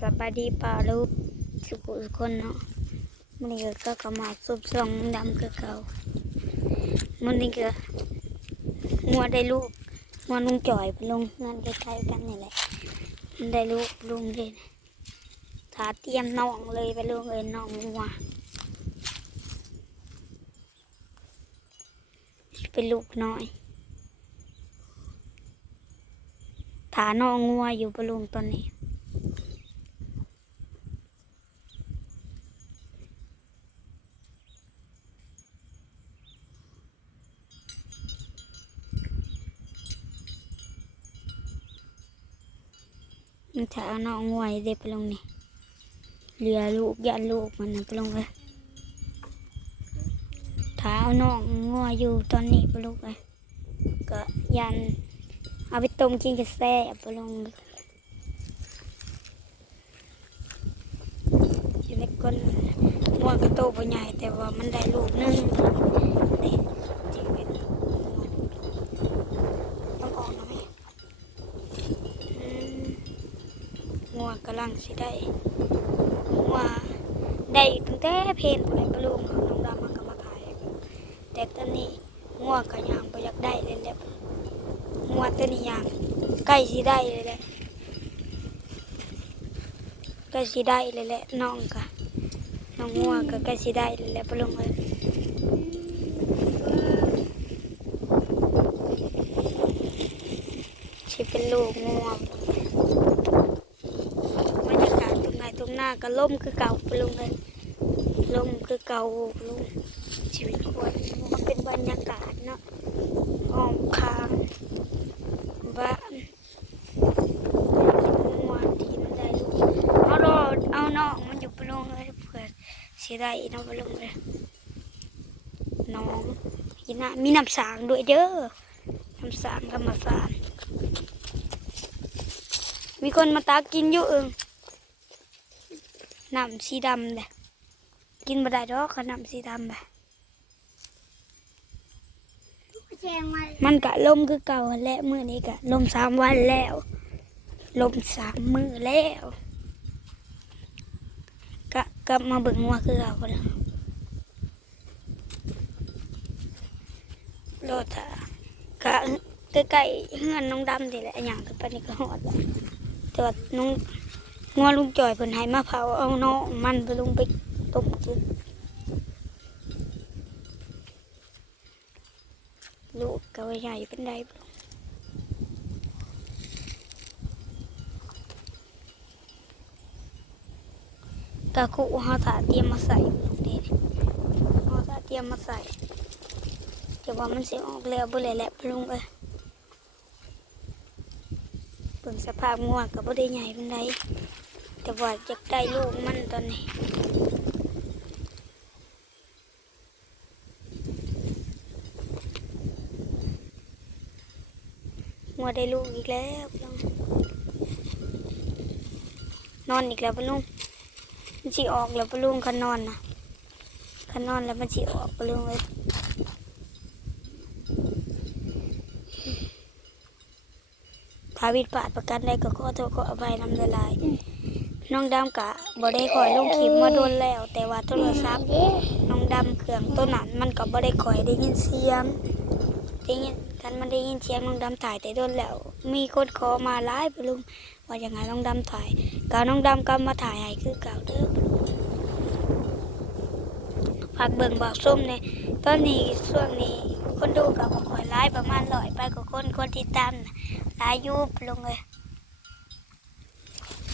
สบายดีป่าลูกสุกุสุคนเนาะมันนี่ก็กระมาซุบซองดำก็เก่ามันนี่ก็งัวได้ลูกงัวลุงจ่อยไปลงงานใกล้ๆกันนี่แหละมันได้ลูกลุงเลยถ้าเตรียมน้องเลยไปลงเลยน้องงัวเป็นลูกน้อยถ้าน้องงัวอยู่ไปลงตอนนี้ถ้าเอาน้องงัวเด็กไปลงนี่เหลือลูกยันลูกมันไปลงเลยถ้าเอาน้องงัวอยู่ตอนนี้ไปลงเลยก็ยันเอาไปต้มกินกับแซ่ไปลงอยู่ในก้นงัวก็โตไปใหญ่แต่ว่ามันได้ลูกนึงนี่ชีวิตต้องออกนะแม่งัวกำลังสิได้งัวได้ตั้งแต่เพลนไปปลุงของน้องดำมันก็มาขายแต่ตอนนี้งัวก็ยังไม่อยากได้เลยแหละงัวตัวนี้ยังใกล้สิได้เลยแหละใกล้สิได้เลยแหละน้องก็น้องงัวก็ใกล้สิได้เลยแหละปลุงเลยสิเป็นลูกงัวบรรยากาศตรงไหนตรงหน้าก็ล่มคือเก่าปลุงเลยล่มคือเก่าลุงชีวิตคนมันเป็นบรรยากาศเนาะห้องคางบ้านงัวที่มันได้ลูกเอาน้องมันอยู่ปลุงเลยเพื่อเสียได้น้องปลุงเลยน้องมีน้ำสางด้วยเด้อน้ำสางธรรมศาสตร์มีคนมาตากินอยู่น้ำสีดำเลยกินบ่ได้ดอกขนมสีดำแบบมันกะลมคือเก่าและมื้อนี้กะลม3 วันแล้วลม3 มื้อแล้วกะมาเบิ่งงัวคือเก่าแล้วโลดอะกะใกล้ๆเฮือนน้องดำนี่แหละอย่างคือปานนี้ก็ฮอดแล้วแต่ว่าน้องงัวลุงจ่อยเพิ่นให้มาเผาเอาน้องมันไปลงไปต้มกินลูกก็ใหญ่เป็นไดกะคุเขาถาเตรียมมาใส่นี่เขาถาเตรียมมาใส่จะว่ามันเสียออกแล้วบ่เลยแหละปรุงเลยเปิ่งสภาพงัวก็บ่ได้ใหญ่เป็นไดแต่ว่าจะได้ลูกมันตอนนี้งัวได้ลูกอีกแล้วนอนอีกแล้วปะลุงมันจีออกแล้วปะลุงคันนอนนะคันนอนแล้วมันจีออกปะลุงเลยถ้าวิดปาดประกันได้ก็ขอโทษขออภัยนำละลายน้องดำกะบ่ได้คอยลงคลิปมาโดนแล้วแต่ว่าโทรศัพท์น้องดำเครื่องตัวนั้นมันก็บ่ได้คอยได้ยินเสียงได้ยินกันมันได้ยินเสียงน้องดำถ่ายแต่โดนแล้วมีคนขอมาไลฟ์ปะลุงว่าอย่างไรน้องดำถ่ายก็น้องดำก็มาถ่ายให้คือเก่าเด้อฝากเบิ่งบอกส้มเนี่ยตอนนี้ช่วงนี้คนดูกับคอยไลฟ์ประมาณ100 ไปกว่าคนติดตามหลายยูปลงเลย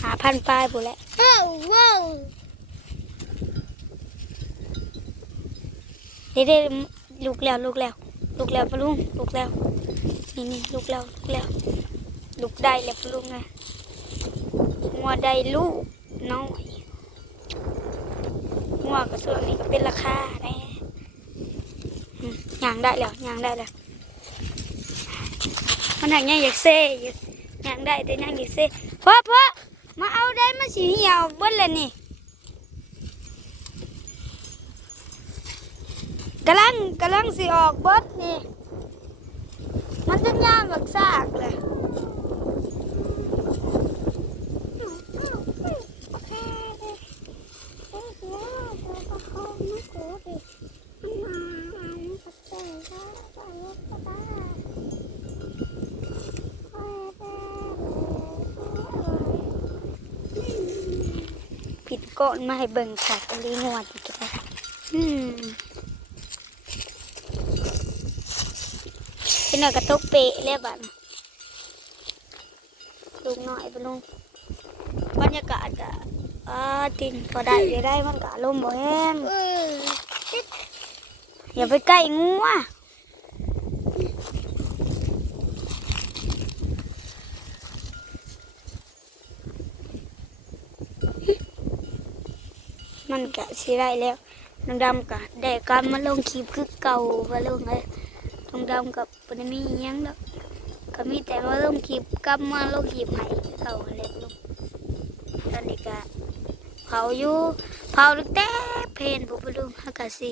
5,000 ปลายปุ๊แล้วเด็ดลูกแล้วปะลุงลูกแล้วนี่ลูกแล้วลูกได้แล้วปะลุงไงงัวได้ลูกน้อยงัวกับส่วนนี้ก็เป็นราคาแน่ย่างได้แล้วมันหนักยังอยากเซ่อยู่ย่างได้แต่ยังอยากเซ่พ่อมาเอาได้มาสีเหี่ยวเบิ้ลเลยนี่กำลังสีออกเบิ้ลนี่มันจะย่างแบบซากเลย ปิดก้อนมาให้เบิ่งค่ะอันนี้งวดอีกแล้วเป็นหน่อยกระตุกเปะแล้วบัดลุงหน่อยไปลุงบรรยากาศกะตินพอได้มันกะลมบ่แห้งอย่าไปใกล้งูอ่ะมันกะสิได้แล้วน้องดำกะได้การมาลงคลิปคือเก่ามาลงเลยน้องดำกับปนมีอิหยังดอกก็มีแต่มาลงคลิปกลับมาลงคลิปให้เก่าเลยลูกตอนนี้กะเผาอยู่เผาตั้งแต่เพลนปุ๊บลุงฮักกะสิ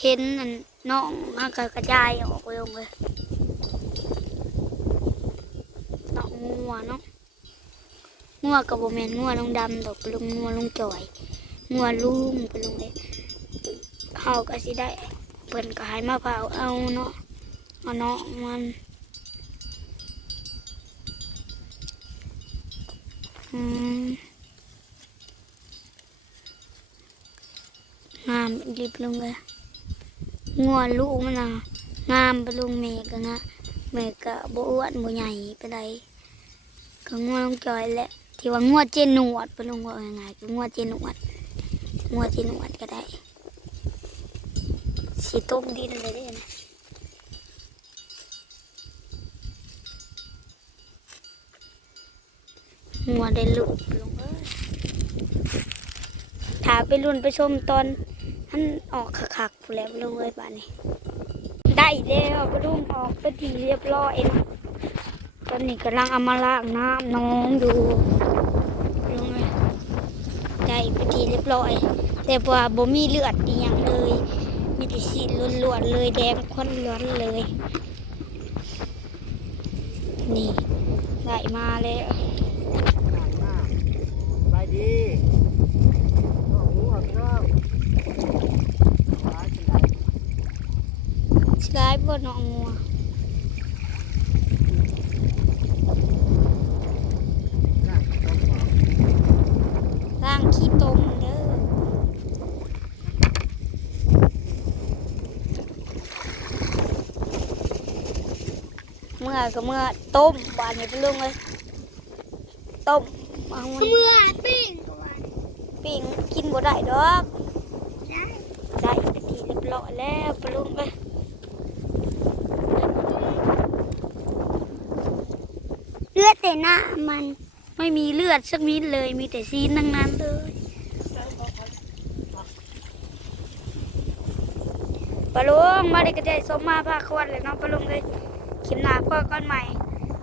เห็นน้องฮักกะกระจายออกไปลงเลยน้องงัวกับโบแมนงัวน้องดำดอกลุงงัวลุงจ่อยงัวลุงไปลุงเลยเฮาก็สิได้เพิ่นก็ให้มาเผาเอาเนาะเอาเนาะมันงามรีบลงเลยงัวลูกมันน่ะงามไปลงเมฆกันนะเมฆก็บ่อ้วนบ่ใหญ่ไปไดก็งัวลงจอยแหละที่ว่างัวเจนหนวดไปลงว่ายังไงก็งัวเจนหนวดก็ได้สีต้มดินเลยเนี่ยงัวได้ลุกลงถาไปรุ่นไปชมตอนท่านออกคักๆแล้วลงเลยบ้านนี้ได้แล้วไปรุ่นออกไปทีเรียบร้อยนะตอนนี้กำลังเอามาล้างน้ำน้องดูลงเลยได้ไปทีเรียบร้อยแต่ว่าบ่มีเลือดอีหยังเลยมีแต่สีล้วนๆเลยแดงควันร้อนเลยนี่ได้มาแล้วไปดีน้องงูพี่น้องสไลด์บนน้องงัวล่างขี้ตมเด้อเมื่อต้มบานนี้ไปลุงเลยต้มเอาเมื่อปิ้งกินบ่ได้ดอกได้ไปทีเรียบร้อยแล้วไปลุงเลยเลือดแต่หน้ามันไม่มีเลือดสักนิดเลยมีแต่ซีนทั้งนั้นเลยปลุงมาได้กระจายสมมาพาควันเลยน้องปลุงเลยคลิปหน้าพ่อก้อนใหม่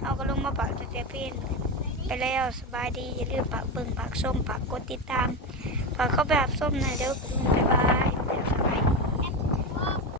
เอากระลุงมาปากจะเจเพนไปแล้วสบายดีอย่าลืมปากเบิ่งปากส้มปากกดติดตามปากเข้าไปหับส้มหน่อยเด้อคุณบ๊ายบาย